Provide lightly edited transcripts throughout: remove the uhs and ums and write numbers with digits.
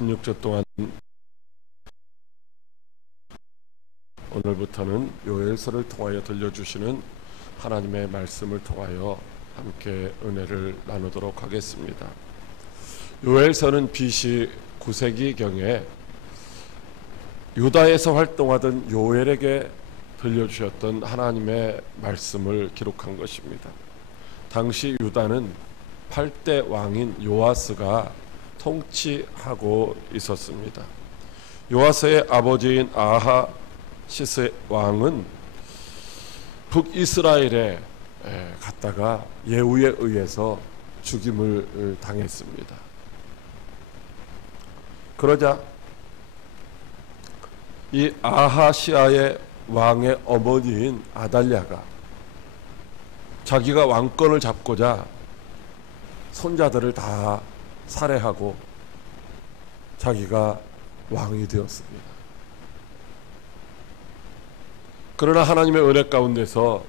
16주 동안 오늘부터는 요엘서를 통하여 들려주시는 하나님의 말씀을 통하여 함께 은혜를 나누도록 하겠습니다. 요엘서는 BC 9세기경에 유다에서 활동하던 요엘에게 들려주셨던 하나님의 말씀을 기록한 것입니다. 당시 유다는 8대 왕인 요아스가 통치하고 있었습니다. 요아스의 아버지인 아하시스 왕은 북이스라엘에 갔다가 예후에 의해서 죽임을 당했습니다. 그러자 이 아하시아의 왕의 어머니인 아달랴가 자기가 왕권을 잡고자 손자들을 다 살해하고 자기가 왕이 되었습니다. 그러나 하나님의 은혜 가운데서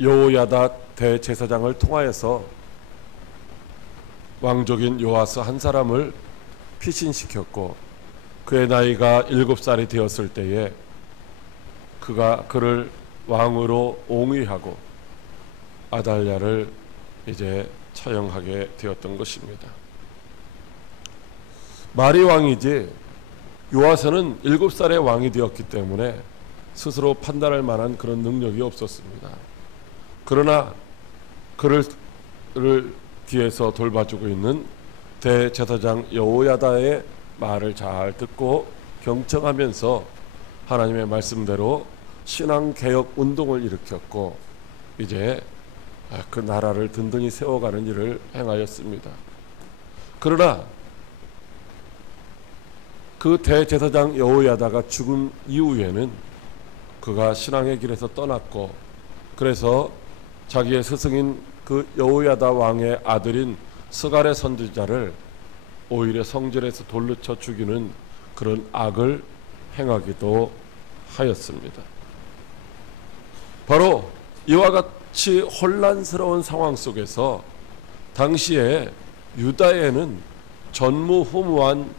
여호야다 대제사장을 통하여서 왕족인 요아스 한 사람을 피신시켰고 그의 나이가 7살이 되었을 때에 그가 그를 왕으로 옹위하고 아달랴를 이제 처형하게 되었던 것입니다. 말이 왕이지 요아스는 7살에 왕이 되었기 때문에 스스로 판단할 만한 그런 능력이 없었습니다. 그러나 그를 뒤에서 돌봐주고 있는 대제사장 여호야다의 말을 잘 듣고 경청하면서 하나님의 말씀대로 신앙개혁 운동을 일으켰고 이제 그 나라를 든든히 세워가는 일을 행하였습니다. 그러나 그 대제사장 여호야다가 죽은 이후에는 그가 신앙의 길에서 떠났고 그래서 자기의 스승인 그 여호야다 왕의 아들인 스갈의 선지자를 오히려 성전에서 돌로 쳐 죽이는 그런 악을 행하기도 하였습니다. 바로 이와 같이 혼란스러운 상황 속에서 당시에 유다에는 전무후무한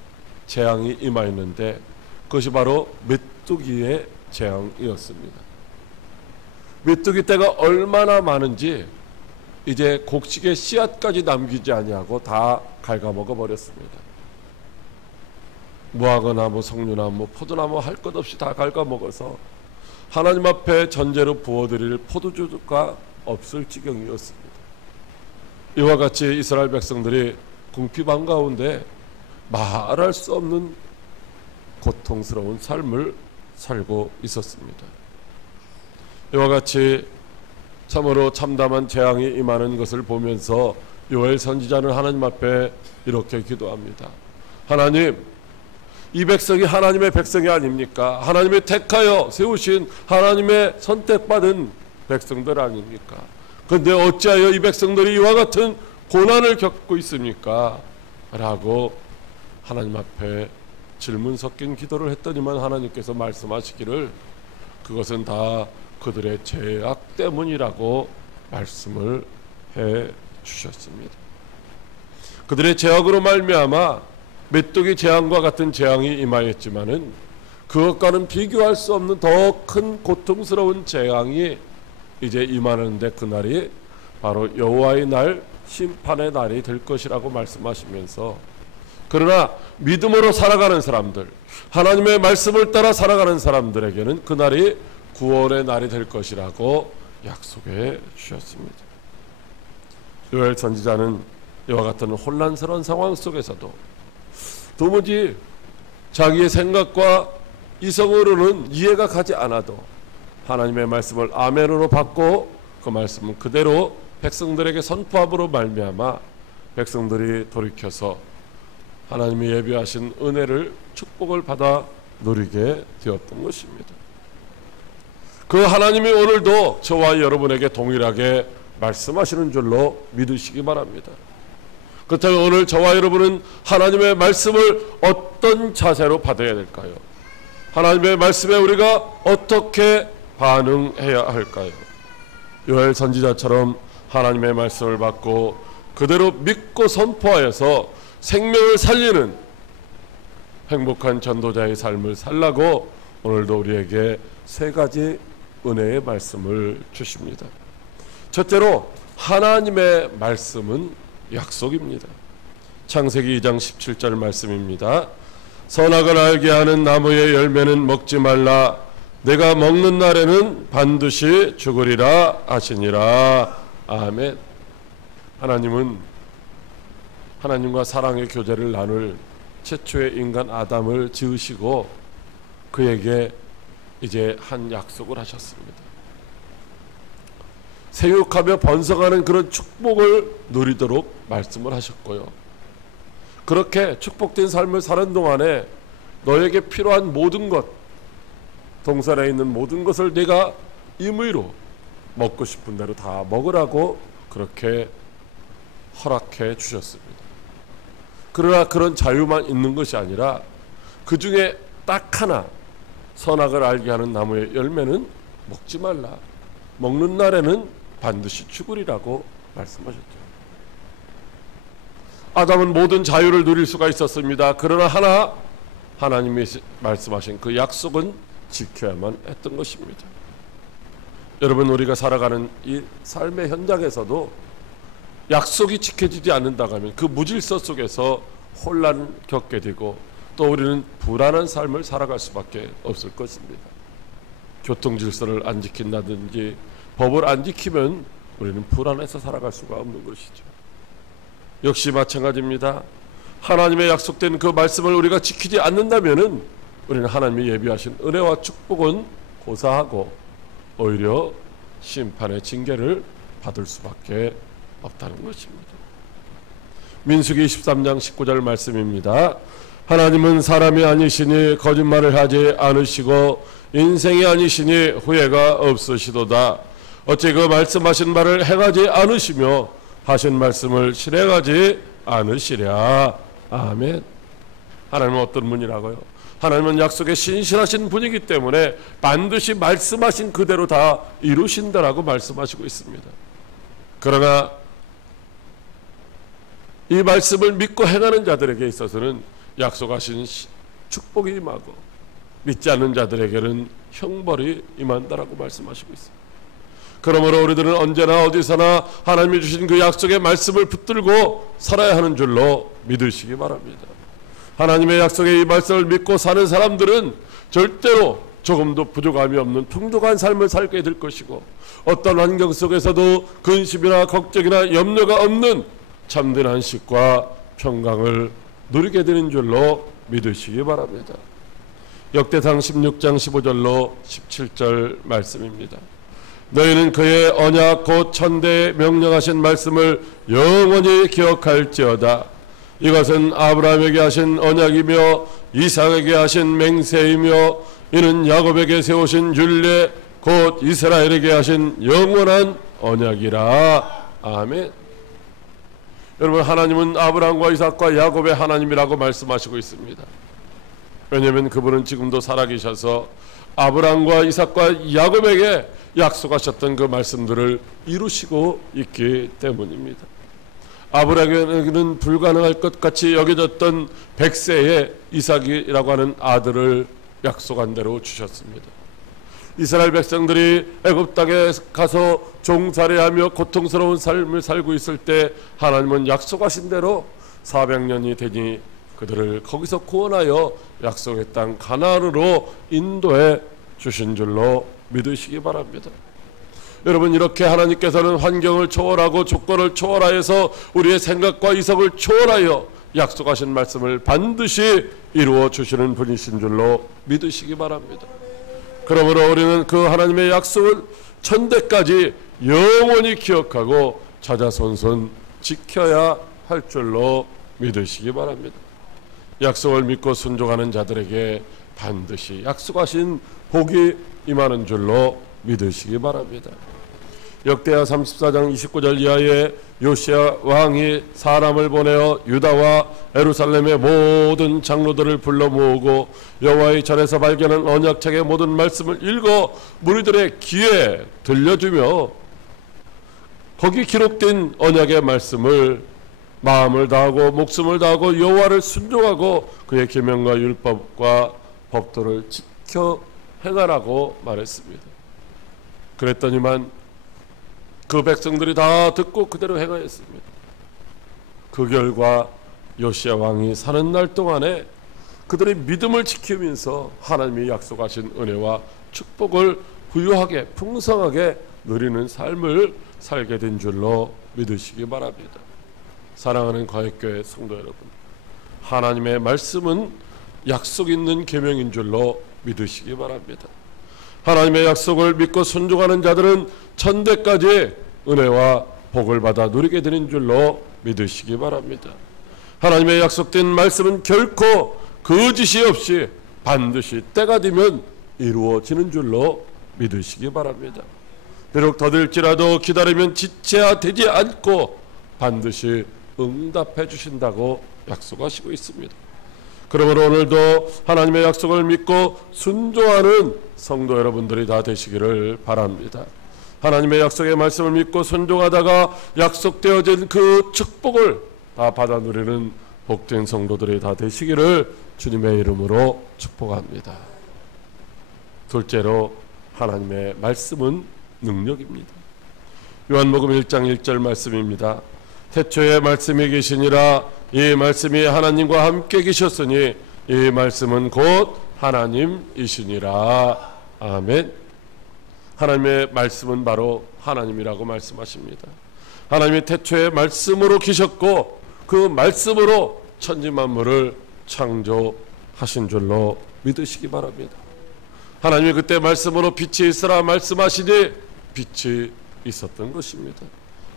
재앙이 임하였는데 그것이 바로 메뚜기의 재앙이었습니다. 메뚜기 떼가 얼마나 많은지 이제 곡식의 씨앗까지 남기지 아니하고 다 갉아먹어 버렸습니다. 무화과나무, 석류나무, 포도나무 할 것 없이 다 갉아먹어서 하나님 앞에 전제로 부어드릴 포도주가 없을 지경이었습니다. 이와 같이 이스라엘 백성들이 궁핍한 가운데 말할 수 없는 고통스러운 삶을 살고 있었습니다. 이와 같이 참으로 참담한 재앙이 임하는 것을 보면서 요엘 선지자는 하나님 앞에 이렇게 기도합니다. 하나님, 이 백성이 하나님의 백성이 아닙니까? 하나님의 택하여 세우신 하나님의 선택받은 백성들 아닙니까? 그런데 어찌하여 이 백성들이 이와 같은 고난을 겪고 있습니까? 라고 하나님 앞에 질문 섞인 기도를 했더니만 하나님께서 말씀하시기를 그것은 다 그들의 죄악 때문이라고 말씀을 해 주셨습니다. 그들의 죄악으로 말미암아 메뚜기 재앙과 같은 재앙이 임하였지만은 그것과는 비교할 수 없는 더 큰 고통스러운 재앙이 이제 임하는데 그날이 바로 여호와의 날 심판의 날이 될 것이라고 말씀하시면서 그러나 믿음으로 살아가는 사람들, 하나님의 말씀을 따라 살아가는 사람들에게는 그날이 구원의 날이 될 것이라고 약속해 주셨습니다. 요엘 선지자는 이와 같은 혼란스러운 상황 속에서도 도무지 자기의 생각과 이성으로는 이해가 가지 않아도 하나님의 말씀을 아멘으로 받고 그 말씀은 그대로 백성들에게 선포함으로 말미암아 백성들이 돌이켜서 하나님이 예비하신 은혜를 축복을 받아 누리게 되었던 것입니다. 그 하나님이 오늘도 저와 여러분에게 동일하게 말씀하시는 줄로 믿으시기 바랍니다. 그렇다면 오늘 저와 여러분은 하나님의 말씀을 어떤 자세로 받아야 될까요? 하나님의 말씀에 우리가 어떻게 반응해야 할까요? 요엘 선지자처럼 하나님의 말씀을 받고 그대로 믿고 선포하여서 생명을 살리는 행복한 전도자의 삶을 살라고 오늘도 우리에게 세 가지 은혜의 말씀을 주십니다. 첫째로 하나님의 말씀은 약속입니다. 창세기 2장 17절 말씀입니다. 선악을 알게 하는 나무의 열매는 먹지 말라. 내가 먹는 날에는 반드시 죽으리라 하시니라. 아멘. 하나님은 하나님과 사랑의 교제를 나눌 최초의 인간 아담을 지으시고 그에게 이제 한 약속을 하셨습니다. 세육하며 번성하는 그런 축복을 누리도록 말씀을 하셨고요. 그렇게 축복된 삶을 사는 동안에 너에게 필요한 모든 것, 동산에 있는 모든 것을 네가 임의로 먹고 싶은 대로 다 먹으라고 그렇게 허락해 주셨습니다. 그러나 그런 자유만 있는 것이 아니라 그 중에 딱 하나, 선악을 알게 하는 나무의 열매는 먹지 말라. 먹는 날에는 반드시 죽으리라고 말씀하셨죠. 아담은 모든 자유를 누릴 수가 있었습니다. 그러나 하나님이 말씀하신 그 약속은 지켜야만 했던 것입니다. 여러분, 우리가 살아가는 이 삶의 현장에서도 약속이 지켜지지 않는다고 하면 그 무질서 속에서 혼란을 겪게 되고 또 우리는 불안한 삶을 살아갈 수밖에 없을 것입니다. 교통질서를 안 지킨다든지 법을 안 지키면 우리는 불안해서 살아갈 수가 없는 것이죠. 역시 마찬가지입니다. 하나님의 약속된 그 말씀을 우리가 지키지 않는다면 우리는 하나님이 예비하신 은혜와 축복은 고사하고 오히려 심판의 징계를 받을 수밖에 없다는 것입니다. 민수기 23장 19절 말씀입니다. 하나님은 사람이 아니시니 거짓말을 하지 않으시고 인생이 아니시니 후회가 없으시도다. 어찌 그 말씀하신 말을 행하지 않으시며 하신 말씀을 실행하지 않으시랴. 아멘. 하나님은 어떤 분이라고요? 하나님은 약속에 신실하신 분이기 때문에 반드시 말씀하신 그대로 다 이루신다라고 말씀하시고 있습니다. 그러나 이 말씀을 믿고 행하는 자들에게 있어서는 약속하신 축복이 임하고 믿지 않는 자들에게는 형벌이 임한다라고 말씀하시고 있습니다. 그러므로 우리들은 언제나 어디서나 하나님이 주신 그 약속의 말씀을 붙들고 살아야 하는 줄로 믿으시기 바랍니다. 하나님의 약속의 이 말씀을 믿고 사는 사람들은 절대로 조금도 부족함이 없는 풍족한 삶을 살게 될 것이고 어떤 환경 속에서도 근심이나 걱정이나 염려가 없는 참된 안식과 평강을 누리게 되는 줄로 믿으시기 바랍니다. 역대상 16장 15절로 17절 말씀입니다. 너희는 그의 언약 곧 천대에 명령하신 말씀을 영원히 기억할지어다. 이것은 아브라함에게 하신 언약이며 이삭에게 하신 맹세이며 이는 야곱에게 세우신 율례 곧 이스라엘에게 하신 영원한 언약이라. 아멘. 여러분, 하나님은 아브라함과 이삭과 야곱의 하나님이라고 말씀하시고 있습니다. 왜냐하면 그분은 지금도 살아계셔서 아브라함과 이삭과 야곱에게 약속하셨던 그 말씀들을 이루시고 있기 때문입니다. 아브라함에게는 불가능할 것 같이 여겨졌던 100세의 이삭이라고 하는 아들을 약속한 대로 주셨습니다. 이스라엘 백성들이 애굽 땅에 가서 종살이하며 고통스러운 삶을 살고 있을 때 하나님은 약속하신 대로 400년이 되니 그들을 거기서 구원하여 약속의 땅 가나안으로 인도해 주신 줄로 믿으시기 바랍니다. 여러분, 이렇게 하나님께서는 환경을 초월하고 조건을 초월하여서 우리의 생각과 이성을 초월하여 약속하신 말씀을 반드시 이루어 주시는 분이신 줄로 믿으시기 바랍니다. 그러므로 우리는 그 하나님의 약속을 천대까지 영원히 기억하고 자자손손 지켜야 할 줄로 믿으시기 바랍니다. 약속을 믿고 순종하는 자들에게 반드시 약속하신 복이 임하는 줄로 믿으시기 바랍니다. 역대하 34장 29절 이하에 요시야 왕이 사람을 보내어 유다와 예루살렘의 모든 장로들을 불러 모으고 여호와의 전에서 발견한 언약책의 모든 말씀을 읽어 무리들의 귀에 들려주며 거기 기록된 언약의 말씀을 마음을 다하고 목숨을 다하고 여호와를 순종하고 그의 계명과 율법과 법도를 지켜 행하라고 말했습니다. 그랬더니만 그 백성들이 다 듣고 그대로 행하였습니다. 그 결과 요시야 왕이 사는 날 동안에 그들의 믿음을 지키면서 하나님이 약속하신 은혜와 축복을 부유하게 풍성하게 누리는 삶을 살게 된 줄로 믿으시기 바랍니다. 사랑하는 과역교회 성도 여러분, 하나님의 말씀은 약속 있는 계명인 줄로 믿으시기 바랍니다. 하나님의 약속을 믿고 순종하는 자들은 천대까지 은혜와 복을 받아 누리게 되는 줄로 믿으시기 바랍니다. 하나님의 약속된 말씀은 결코 거짓이 없이 반드시 때가 되면 이루어지는 줄로 믿으시기 바랍니다. 비록 더딜지라도 기다리면 지체야 되지 않고 반드시 응답해 주신다고 약속하시고 있습니다. 그러므로 오늘도 하나님의 약속을 믿고 순종하는 성도 여러분들이 다 되시기를 바랍니다. 하나님의 약속의 말씀을 믿고 순종하다가 약속되어진 그 축복을 다 받아 누리는 복된 성도들이 다 되시기를 주님의 이름으로 축복합니다. 둘째로 하나님의 말씀은 능력입니다. 요한복음 1장 1절 말씀입니다. 태초에 말씀이 계시니라 이 말씀이 하나님과 함께 계셨으니 이 말씀은 곧 하나님이시니라. 아멘. 하나님의 말씀은 바로 하나님이라고 말씀하십니다. 하나님이 태초에 말씀으로 계셨고 그 말씀으로 천지만물을 창조하신 줄로 믿으시기 바랍니다. 하나님이 그때 말씀으로 빛이 있으라 말씀하시니 빛이 있었던 것입니다.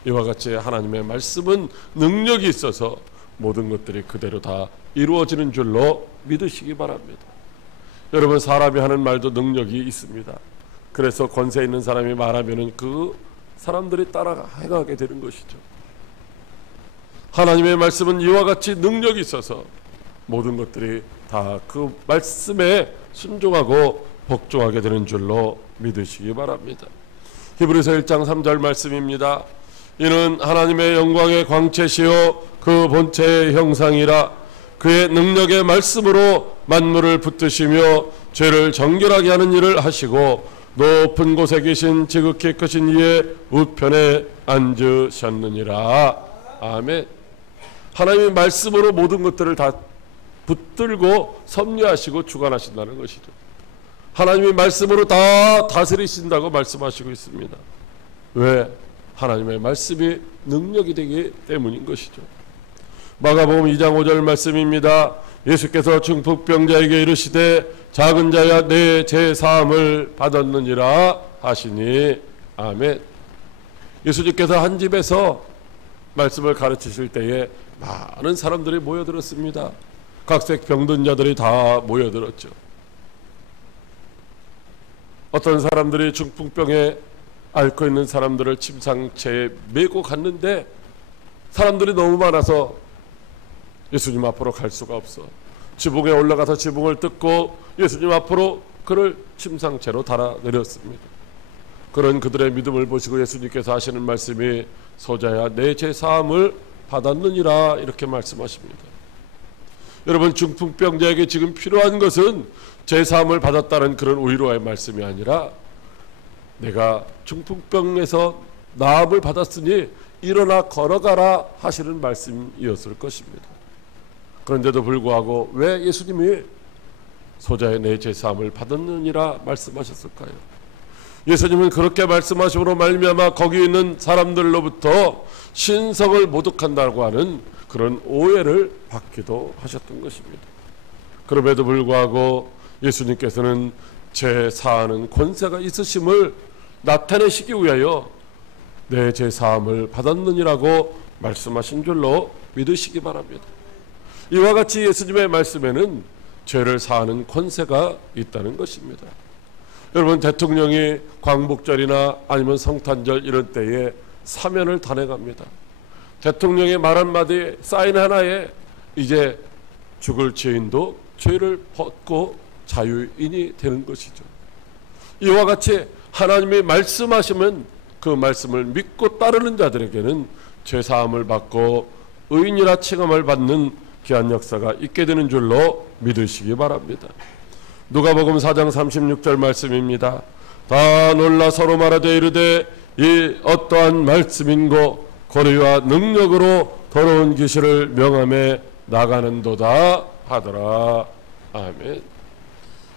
이와 같이 하나님의 말씀은 능력이 있어서 모든 것들이 그대로 다 이루어지는 줄로 믿으시기 바랍니다. 여러분, 사람이 하는 말도 능력이 있습니다. 그래서 권세 있는 사람이 말하면은 그 사람들이 따라 행하게 되는 것이죠. 하나님의 말씀은 이와 같이 능력이 있어서 모든 것들이 다 그 말씀에 순종하고 복종하게 되는 줄로 믿으시기 바랍니다. 히브리서 1장 3절 말씀입니다. 이는 하나님의 영광의 광채시요 그 본체의 형상이라 그의 능력의 말씀으로 만물을 붙드시며 죄를 정결하게 하는 일을 하시고 높은 곳에 계신 지극히 크신 이의 우편에 앉으셨느니라. 아멘. 하나님의 말씀으로 모든 것들을 다 붙들고 섭리하시고 주관하신다는 것이죠. 하나님의 말씀으로 다 다스리신다고 말씀하시고 있습니다. 왜? 하나님의 말씀이 능력이 되기 때문인 것이죠. 마가복음 2장 5절 말씀입니다. 예수께서 중풍병자에게 이르시되 작은 자야 내 죄사함을 받았느니라 하시니. 아멘. 예수님께서 한 집에서 말씀을 가르치실 때에 많은 사람들이 모여들었습니다. 각색 병든 자들이 다 모여들었죠. 어떤 사람들이 중풍병에 앓고 있는 사람들을 침상체에 메고 갔는데 사람들이 너무 많아서 예수님 앞으로 갈 수가 없어. 지붕에 올라가서 지붕을 뜯고 예수님 앞으로 그를 침상체로 달아내렸습니다. 그런 그들의 믿음을 보시고 예수님께서 하시는 말씀이 소자야 내 죄사함을 받았느니라 이렇게 말씀하십니다. 여러분, 중풍병자에게 지금 필요한 것은 죄사함을 받았다는 그런 위로의 말씀이 아니라 내가 중풍병에서 나음을 받았으니 일어나 걸어가라 하시는 말씀이었을 것입니다. 그런데도 불구하고 왜 예수님이 소자의 내 죄사함을 받았느니라 말씀하셨을까요? 예수님은 그렇게 말씀하심으로 말미암아 거기 있는 사람들로부터 신성을 모독한다고 하는 그런 오해를 받기도 하셨던 것입니다. 그럼에도 불구하고 예수님께서는 죄 사하는 권세가 있으심을 나타내시기 위하여 내 죄 사함을 받았느니라고 말씀하신 줄로 믿으시기 바랍니다. 이와 같이 예수님의 말씀에는 죄를 사하는 권세가 있다는 것입니다. 여러분, 대통령이 광복절이나 아니면 성탄절 이런 때에 사면을 단행합니다. 대통령의 말 한마디, 사인 하나에 이제 죽을 죄인도 죄를 벗고 자유인이 되는 것이죠. 이와 같이 하나님이 말씀하시면 그 말씀을 믿고 따르는 자들에게는 죄사함을 받고 의인이라 칭함을 받는 귀한 역사가 있게 되는 줄로 믿으시기 바랍니다. 누가복음 4장 36절 말씀입니다. 다 놀라 서로 말하되 이르되 이 어떠한 말씀인고 권위와 능력으로 더러운 귀신을 명함에 나가는도다 하더라. 아멘.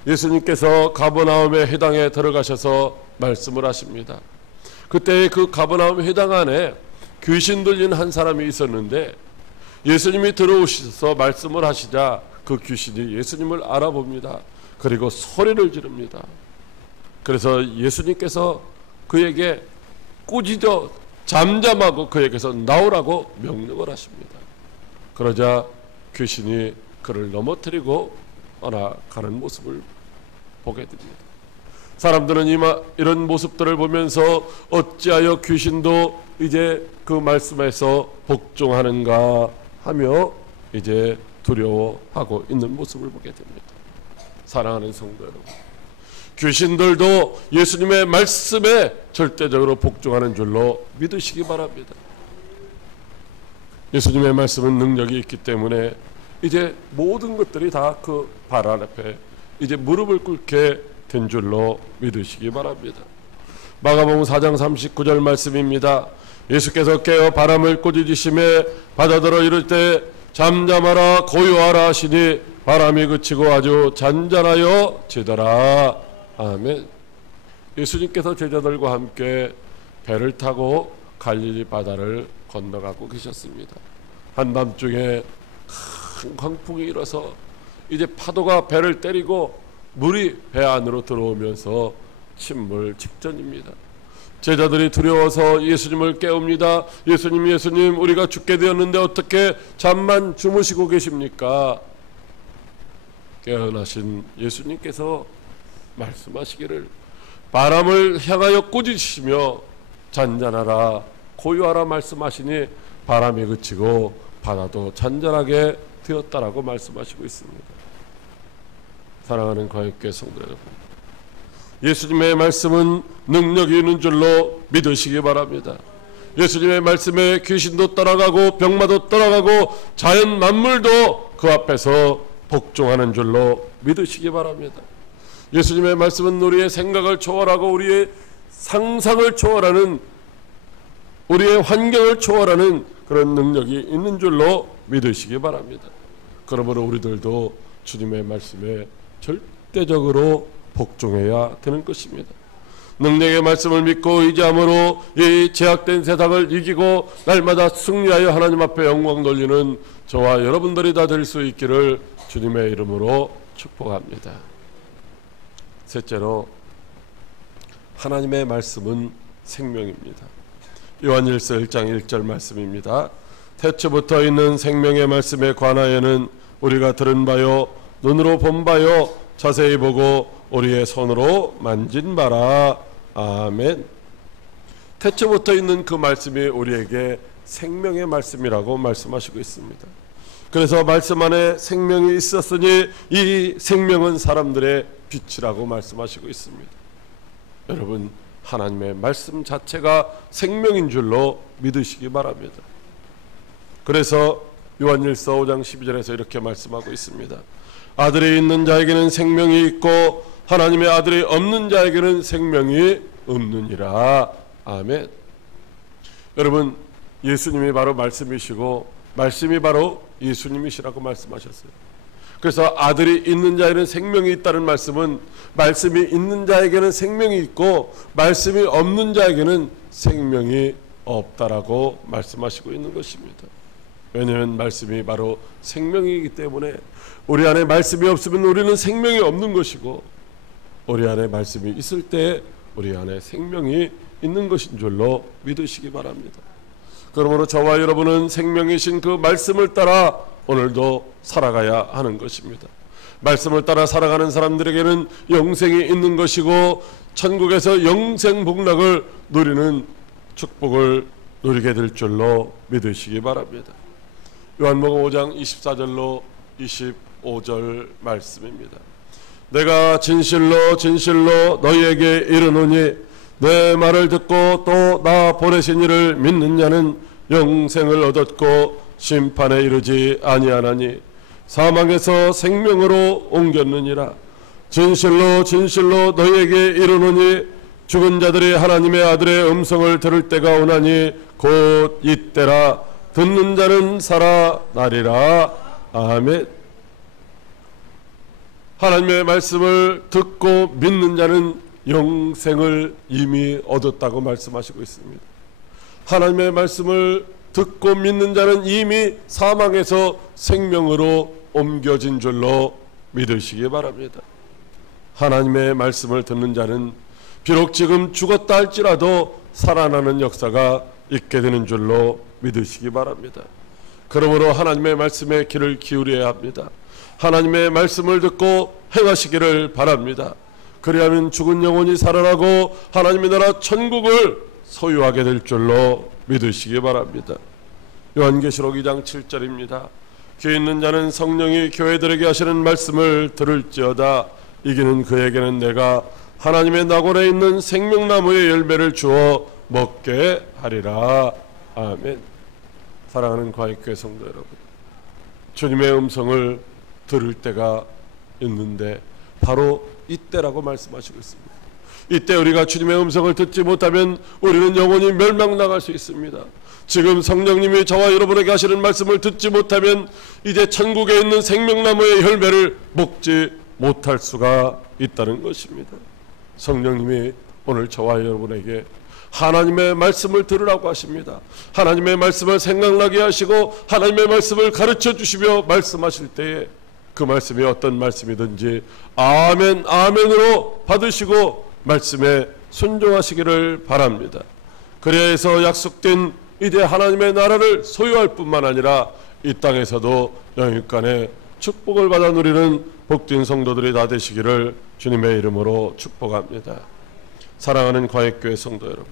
예수님께서 가버나움의 회당에 들어가셔서 말씀을 하십니다. 그때 그 가버나움 회당 안에 귀신 들린 한 사람이 있었는데 예수님이 들어오셔서 말씀을 하시자 그 귀신이 예수님을 알아봅니다. 그리고 소리를 지릅니다. 그래서 예수님께서 그에게 꾸짖어 잠잠하고 그에게서 나오라고 명령을 하십니다. 그러자 귀신이 그를 넘어뜨리고 떠나가는 모습을 보게 됩니다. 사람들은 이런 모습들을 보면서 어찌하여 귀신도 이제 그 말씀에서 복종하는가 하며 이제 두려워하고 있는 모습을 보게 됩니다. 사랑하는 성도 여러분, 귀신들도 예수님의 말씀에 절대적으로 복종하는 줄로 믿으시기 바랍니다. 예수님의 말씀은 능력이 있기 때문에 이제 모든 것들이 다 그 발 앞에 이제 무릎을 꿇게 된 줄로 믿으시기 바랍니다. 마가복음 4장 39절 말씀입니다. 예수께서 깨어 바람을 꾸짖으시매 바다더러 이를 때 잠잠하라 고요하라 하시니 바람이 그치고 아주 잔잔하여 지더라. 아멘. 예수님께서 제자들과 함께 배를 타고 갈릴리 바다를 건너가고 계셨습니다. 한밤중에 큰 광풍이 일어서 이제 파도가 배를 때리고 물이 배 안으로 들어오면서 침몰 직전입니다. 제자들이 두려워서 예수님을 깨웁니다. 예수님, 예수님, 우리가 죽게 되었는데 어떻게 잠만 주무시고 계십니까? 깨어나신 예수님께서 말씀하시기를 바람을 향하여 꾸짖으시며 잔잔하라 고요하라 말씀하시니 바람이 그치고 바다도 잔잔하게 되었다라고 말씀하시고 있습니다. 사랑하는 과학교회 성도 여러분, 예수님의 말씀은 능력이 있는 줄로 믿으시기 바랍니다. 예수님의 말씀에 귀신도 떠나가고 병마도 떠나가고 자연 만물도 그 앞에서 복종하는 줄로 믿으시기 바랍니다. 예수님의 말씀은 우리의 생각을 초월하고 우리의 상상을 초월하는, 우리의 환경을 초월하는 그런 능력이 있는 줄로 믿으시기 바랍니다. 그러므로 우리들도 주님의 말씀에 절대적으로 복종해야 되는 것입니다. 능력의 말씀을 믿고 의지함으로 이 제약된 세상을 이기고 날마다 승리하여 하나님 앞에 영광 돌리는 저와 여러분들이 다 될 수 있기를 주님의 이름으로 축복합니다. 셋째로, 하나님의 말씀은 생명입니다. 요한일서 1장 1절 말씀입니다. 태초부터 있는 생명의 말씀에 관하여는 우리가 들은 바요 눈으로 본 바요 자세히 보고 우리의 손으로 만진 바라. 아멘. 태초부터 있는 그 말씀이 우리에게 생명의 말씀이라고 말씀하시고 있습니다. 그래서 말씀 안에 생명이 있었으니 이 생명은 사람들의 빛이라고 말씀하시고 있습니다. 여러분, 하나님의 말씀 자체가 생명인 줄로 믿으시기 바랍니다. 그래서 요한일서 5장 12절에서 이렇게 말씀하고 있습니다. 아들이 있는 자에게는 생명이 있고 하나님의 아들이 없는 자에게는 생명이 없느니라. 아멘. 여러분, 예수님이 바로 말씀이시고 말씀이 바로 예수님이시라고 말씀하셨어요. 그래서 아들이 있는 자에게는 생명이 있다는 말씀은 말씀이 있는 자에게는 생명이 있고 말씀이 없는 자에게는 생명이 없다라고 말씀하시고 있는 것입니다. 왜냐하면 말씀이 바로 생명이기 때문에 우리 안에 말씀이 없으면 우리는 생명이 없는 것이고 우리 안에 말씀이 있을 때 우리 안에 생명이 있는 것인 줄로 믿으시기 바랍니다. 그러므로 저와 여러분은 생명이신 그 말씀을 따라 오늘도 살아가야 하는 것입니다. 말씀을 따라 살아가는 사람들에게는 영생이 있는 것이고 천국에서 영생 복락을 누리는 축복을 누리게 될 줄로 믿으시기 바랍니다. 요한복음 5장 24절로 25절 말씀입니다. 내가 진실로 진실로 너희에게 이르노니 내 말을 듣고 또 나 보내신 이를 믿는 자는 영생을 얻었고 심판에 이르지 아니하나니 사망에서 생명으로 옮겼느니라. 진실로 진실로 너희에게 이르노니 죽은 자들이 하나님의 아들의 음성을 들을 때가 오나니 곧 이때라. 듣는 자는 살아나리라. 아멘. 하나님의 말씀을 듣고 믿는 자는 영생을 이미 얻었다고 말씀하시고 있습니다. 하나님의 말씀을 듣고 믿는 자는 이미 사망에서 생명으로 옮겨진 줄로 믿으시기 바랍니다. 하나님의 말씀을 듣는 자는 비록 지금 죽었다 할지라도 살아나는 역사가 있게 되는 줄로 믿으시기 바랍니다. 그러므로 하나님의 말씀에 귀를 기울여야 합니다. 하나님의 말씀을 듣고 행하시기를 바랍니다. 그리하면 죽은 영혼이 살아나고 하나님의 나라 천국을 소유하게 될 줄로 믿으시기 바랍니다. 요한계시록 2장 7절입니다. 귀 있는 자는 성령이 교회들에게 하시는 말씀을 들을지어다. 이기는 그에게는 내가 하나님의 낙원에 있는 생명나무의 열매를 주어 먹게 하리라. 아멘. 사랑하는 과익교회 성도 여러분, 주님의 음성을 들을 때가 있는데 바로 이때라고 말씀하시고 있습니다. 이때 우리가 주님의 음성을 듣지 못하면 우리는 영원히 멸망당할 수 있습니다. 지금 성령님이 저와 여러분에게 하시는 말씀을 듣지 못하면 이제 천국에 있는 생명나무의 열매를 먹지 못할 수가 있다는 것입니다. 성령님이 오늘 저와 여러분에게 하나님의 말씀을 들으라고 하십니다. 하나님의 말씀을 생각나게 하시고 하나님의 말씀을 가르쳐 주시며 말씀하실 때에 그 말씀이 어떤 말씀이든지 아멘 아멘으로 받으시고 말씀에 순종하시기를 바랍니다. 그래서 약속된 이제 하나님의 나라를 소유할 뿐만 아니라 이 땅에서도 영육간에 축복을 받아 누리는 복된 성도들이 다 되시기를 주님의 이름으로 축복합니다. 사랑하는 과익교회 성도 여러분,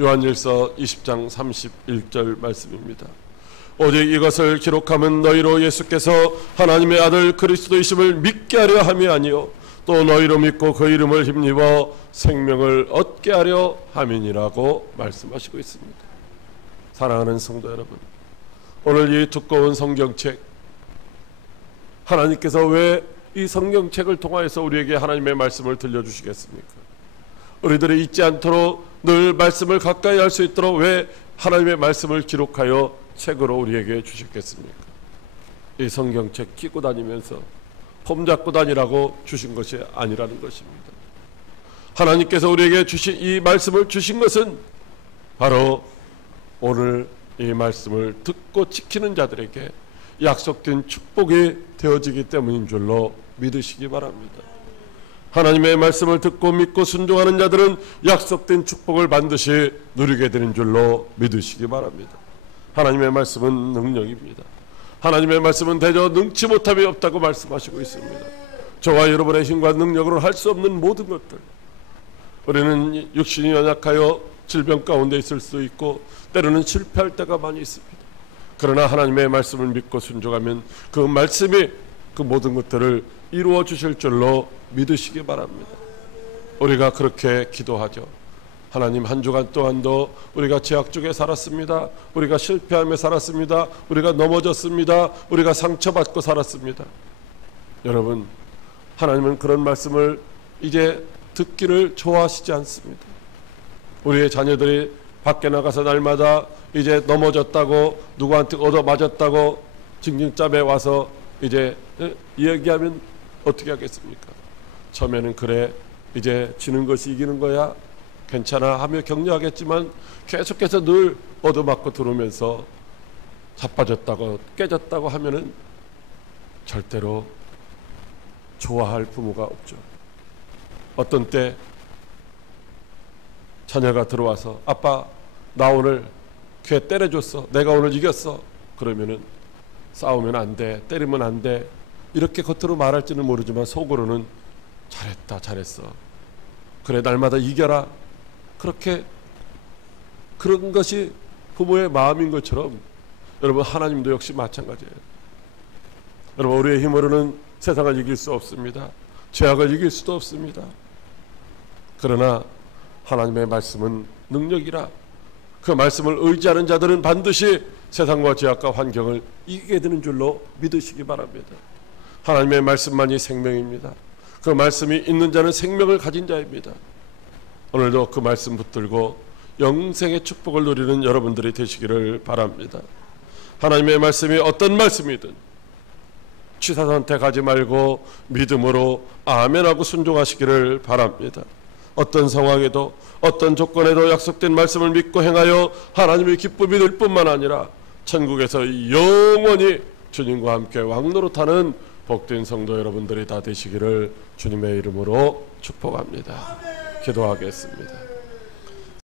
요한일서 20장 31절 말씀입니다. 오직 이것을 기록하면 너희로 예수께서 하나님의 아들 그리스도이심을 믿게 하려 함이 아니요 또 너희로 믿고 그 이름을 힘입어 생명을 얻게 하려 함이니라고 말씀하시고 있습니다. 사랑하는 성도 여러분, 오늘 이 두꺼운 성경책, 하나님께서 왜 이 성경책을 통하여서 우리에게 하나님의 말씀을 들려주시겠습니까? 우리들이 잊지 않도록 늘 말씀을 가까이 할 수 있도록 왜 하나님의 말씀을 기록하여 책으로 우리에게 주셨겠습니까? 이 성경책 끼고 다니면서 폼 잡고 다니라고 주신 것이 아니라는 것입니다. 하나님께서 우리에게 주신 이 말씀을 주신 것은 바로 오늘 이 말씀을 듣고 지키는 자들에게 약속된 축복이 되어지기 때문인 줄로 믿으시기 바랍니다. 하나님의 말씀을 듣고 믿고 순종하는 자들은 약속된 축복을 반드시 누리게 되는 줄로 믿으시기 바랍니다. 하나님의 말씀은 능력입니다. 하나님의 말씀은 대저 능치 못함이 없다고 말씀하시고 있습니다. 저와 여러분의 힘과 능력으로 할 수 없는 모든 것들, 우리는 육신이 연약하여 질병 가운데 있을 수 있고 때로는 실패할 때가 많이 있습니다. 그러나 하나님의 말씀을 믿고 순종하면 그 말씀이 그 모든 것들을 이루어 주실 줄로 믿으시기 바랍니다. 우리가 그렇게 기도하죠. 하나님, 한 주간 동안도 우리가 죄악 중에 살았습니다. 우리가 실패하며 살았습니다. 우리가 넘어졌습니다. 우리가 상처받고 살았습니다. 여러분, 하나님은 그런 말씀을 이제 듣기를 좋아하시지 않습니다. 우리의 자녀들이 밖에 나가서 날마다 이제 넘어졌다고 누구한테 얻어맞았다고 징징짬에 와서 이제 이야기하면 어떻게 하겠습니까? 처음에는 그래, 이제 지는 것이 이기는 거야, 괜찮아 하며 격려하겠지만 계속해서 늘 얻어맞고 들어오면서 자빠졌다고 깨졌다고 하면은 절대로 좋아할 부모가 없죠. 어떤 때 자녀가 들어와서 아빠 나 오늘 걔 때려줬어, 내가 오늘 이겼어, 그러면은 싸우면 안 돼, 때리면 안 돼, 이렇게 겉으로 말할지는 모르지만 속으로는 잘했다, 잘했어, 그래 날마다 이겨라, 그렇게 그런 것이 부모의 마음인 것처럼 여러분 하나님도 역시 마찬가지예요. 여러분, 우리의 힘으로는 세상을 이길 수 없습니다. 죄악을 이길 수도 없습니다. 그러나 하나님의 말씀은 능력이라 그 말씀을 의지하는 자들은 반드시 세상과 죄악과 환경을 이기게 되는 줄로 믿으시기 바랍니다. 하나님의 말씀만이 생명입니다. 그 말씀이 있는 자는 생명을 가진 자입니다. 오늘도 그 말씀 붙들고 영생의 축복을 누리는 여러분들이 되시기를 바랍니다. 하나님의 말씀이 어떤 말씀이든 취사 선택하지 말고 믿음으로 아멘하고 순종하시기를 바랍니다. 어떤 상황에도 어떤 조건에도 약속된 말씀을 믿고 행하여 하나님의 기쁨이 될 뿐만 아니라 천국에서 영원히 주님과 함께 왕노릇하는 복된 성도 여러분들이 다 되시기를 주님의 이름으로 축복합니다. 기도하겠습니다.